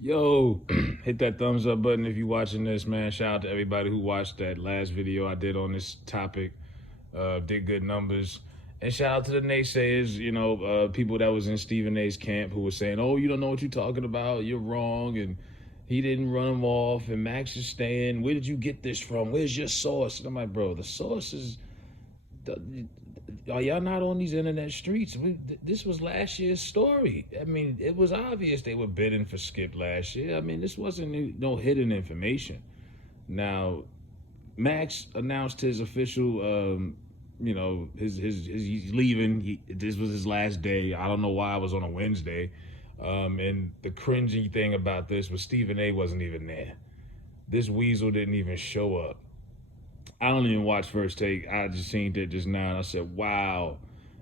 Yo, hit that thumbs up button if you're watching this, man. Shout out to everybody who watched that last video I did on this topic. Did good numbers. And shout out to the naysayers, people that was in Stephen A's camp who was saying, oh, you don't know what you're talking about. You're wrong. And he didn't run him off. And Max is staying. Where did you get this from? Where's your source? And I'm like, bro, the source is are y'all not on these internet streets? This was last year's story. I mean, it was obvious they were bidding for Skip last year. I mean, this wasn't no hidden information. Now, Max announced his official, his he's leaving. This was his last day. I don't know why it was on a Wednesday. And the cringy thing about this was Stephen A. wasn't even there. This weasel didn't even show up. I don't even watch First Take. I just seen it just now, and I said, "Wow."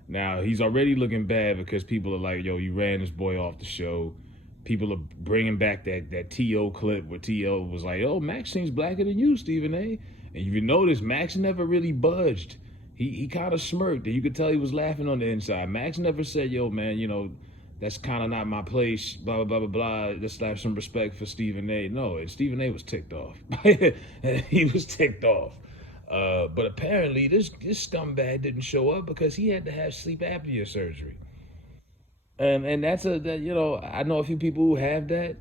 Now he's already looking bad because people are like, "Yo, you ran this boy off the show." People are bringing back that To clip where To was like, "Oh, Max seems blacker than you, Stephen A." And you notice Max never really budged. He kind of smirked, and you could tell he was laughing on the inside. Max never said, "Yo, man, that's kind of not my place." Blah blah blah blah blah. Let's have some respect for Stephen A. No, and Stephen A. was ticked off. He was ticked off. But apparently, this scumbag didn't show up because he had to have sleep apnea surgery, and I know a few people who have that.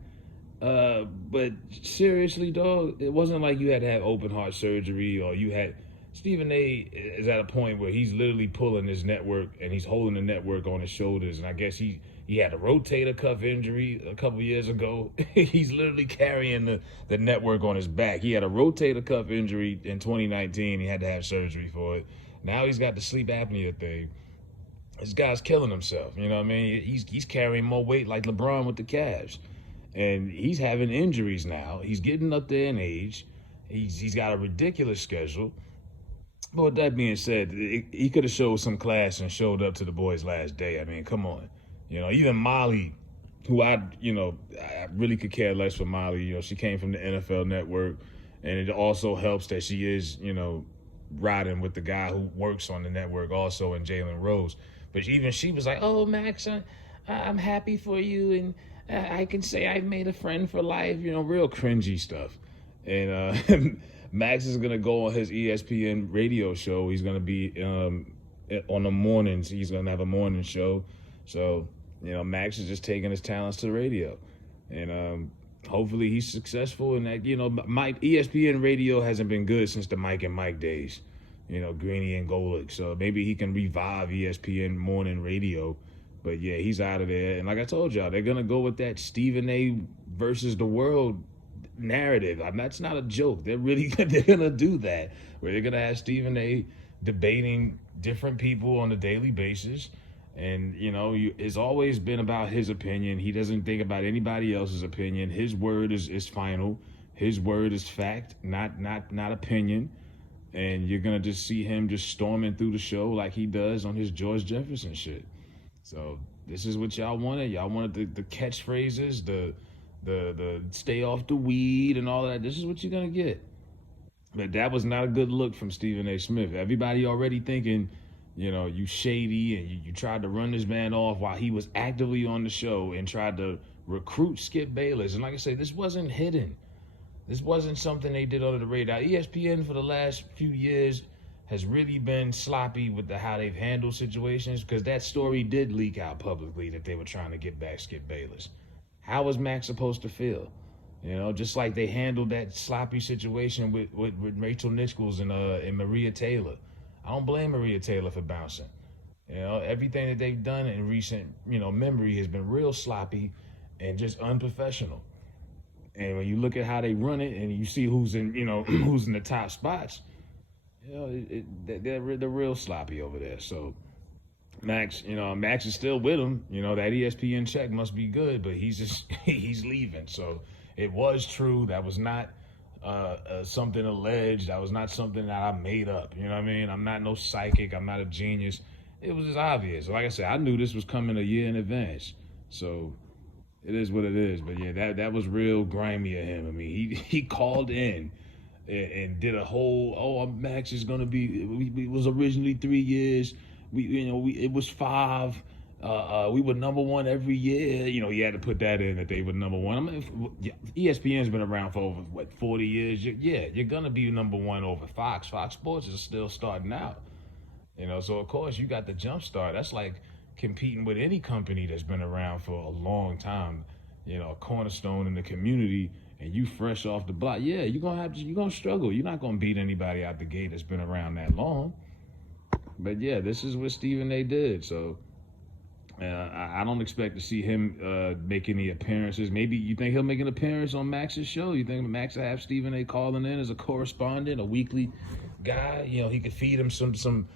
But seriously, dog, it wasn't like you had to have open heart surgery or you had. Stephen A. is at a point where he's literally pulling his network and he's holding the network on his shoulders, and I guess he had a rotator cuff injury a couple years ago. He's literally carrying the network on his back. He had a rotator cuff injury in 2019. He had to have surgery for it. Now he's got the sleep apnea thing. This guy's killing himself. You know what I mean? He's carrying more weight like LeBron with the Cavs, and he's having injuries now. He's getting up there in age. He's got a ridiculous schedule. But with that being said, he could have showed some class and showed up to the boys' last day. I mean, come on. Even Molly, who I really could care less for Molly. She came from the NFL Network, and it also helps that she is, riding with the guy who works on the network also in Jalen Rose. But even she was like, oh, Max, I'm happy for you, and I can say I've made a friend for life, real cringy stuff. And Max is going to go on his ESPN radio show. He's going to be on the mornings. He's going to have a morning show. So, Max is just taking his talents to the radio. And hopefully he's successful in that. Mike, ESPN radio hasn't been good since the Mike and Mike days. Greeny and Golick. So maybe he can revive ESPN morning radio. But yeah, he's out of there. And like I told y'all, they're going to go with that Stephen A. versus the world narrative. That's not a joke. They're gonna do that, where they're gonna have Stephen A. debating different people on a daily basis, and it's always been about his opinion. He doesn't think about anybody else's opinion. His word is final. His word is fact, not opinion. And you're gonna just see him just storming through the show like he does on his George Jefferson shit. So this is what y'all wanted. Y'all wanted the catchphrases, the stay off the weed and all that. This is what you're gonna get. But that was not a good look from Stephen A. Smith. Everybody already thinking, you shady, and you tried to run this man off while he was actively on the show and tried to recruit Skip Bayless. And like I say, this wasn't hidden. This wasn't something they did under the radar. ESPN for the last few years has really been sloppy with how they've handled situations, because that story did leak out publicly that they were trying to get back Skip Bayless. How was Max supposed to feel? Just like they handled that sloppy situation with Rachel Nichols and Maria Taylor. I don't blame Maria Taylor for bouncing. Everything that they've done in recent, memory has been real sloppy and just unprofessional. And when you look at how they run it and you see who's in, who's in the top spots, they're real sloppy over there. So Max is still with him. That ESPN check must be good, but he's leaving. So it was true. That was not something alleged. That was not something that I made up. You know what I mean? I'm not no psychic. I'm not a genius. It was just obvious. Like I said, I knew this was coming a year in advance. So it is what it is. But yeah, that was real grimy of him. I mean, he called in and did a whole, Max is gonna be. It was originally 3 years. It was 5. We were number one every year. You know, he had to put that in that they were number one. I mean, ESPN's been around for over, what, 40 years? Yeah, you're going to be number one over Fox. Fox Sports is still starting out. You know, so of course you got the jump start. That's like competing with any company that's been around for a long time. You know, a cornerstone in the community, and you fresh off the block. Yeah, you're gonna struggle. You're not gonna beat anybody out the gate that's been around that long. But yeah, this is what Stephen A. did. So I don't expect to see him make any appearances. Maybe you think he'll make an appearance on Max's show? You think Max will have Stephen A. calling in as a correspondent, a weekly guy? You know, he could feed him some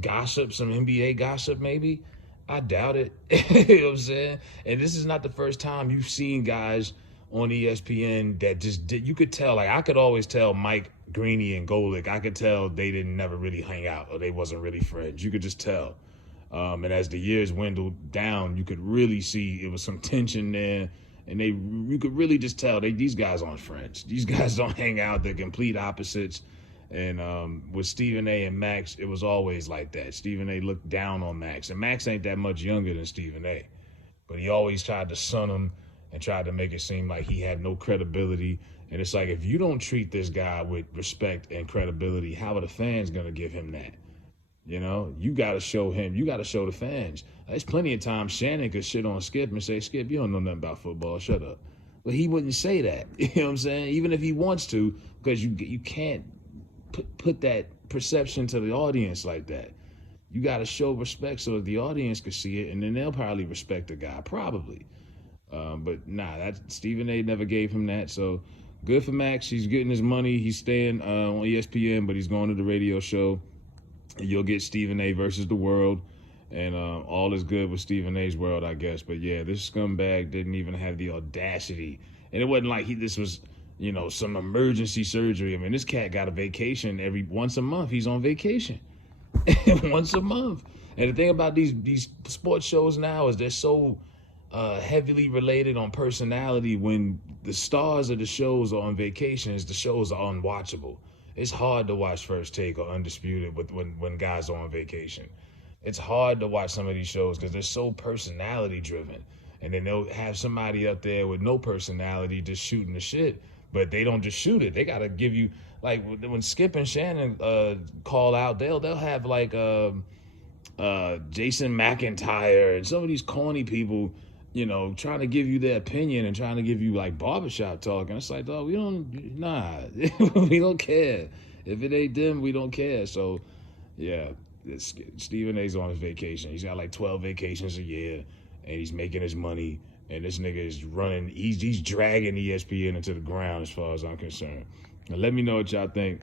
gossip, some NBA gossip maybe? I doubt it. You know what I'm saying? And this is not the first time you've seen guys on ESPN that just did. You could tell, like I could always tell Mike Greeny and Golick, I could tell they didn't never really hang out or they wasn't really friends. You could just tell. And as the years dwindled down, you could really see it was some tension there. And you could really just tell these guys aren't friends. These guys don't hang out. They're complete opposites. And with Stephen A. and Max, it was always like that. Stephen A. looked down on Max. And Max ain't that much younger than Stephen A. But he always tried to sun him and tried to make it seem like he had no credibility. And it's like, if you don't treat this guy with respect and credibility, how are the fans going to give him that? You know, you got to show him. You got to show the fans. There's plenty of times Shannon could shit on Skip and say, Skip, you don't know nothing about football. Shut up. But he wouldn't say that. You know what I'm saying? Even if he wants to, because you can't put that perception to the audience like that. You got to show respect so that the audience can see it, and then they'll probably respect the guy, probably. But nah, that Stephen A. never gave him that. So good for Max. He's getting his money. He's staying on ESPN, but he's going to the radio show. And you'll get Stephen A. versus the world, and all is good with Stephen A.'s world, I guess. But yeah, this scumbag didn't even have the audacity, and it wasn't like this was, you know, some emergency surgery. I mean, this cat got a vacation once a month. He's on vacation once a month. And the thing about these sports shows now is they're so heavily related on personality. When the stars of the shows are on vacations, the shows are unwatchable. It's hard to watch First Take or Undisputed when guys are on vacation. It's hard to watch some of these shows because they're so personality driven. And then they'll have somebody up there with no personality just shooting the shit. But they don't just shoot it. They got to give you, like, when Skip and Shannon call out, they'll have, like, Jason McIntyre and some of these corny people, you know, trying to give you their opinion and trying to give you, like, barbershop talk. And it's like, dog, we don't care. If it ain't them, we don't care. So, yeah, Stephen A's on his vacation. He's got, like, 12 vacations a year, and he's making his money. And this nigga is running, he's dragging ESPN into the ground as far as I'm concerned. Now, let me know what y'all think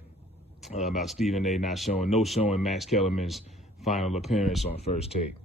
about Stephen A. not showing Max Kellerman's final appearance on First Take.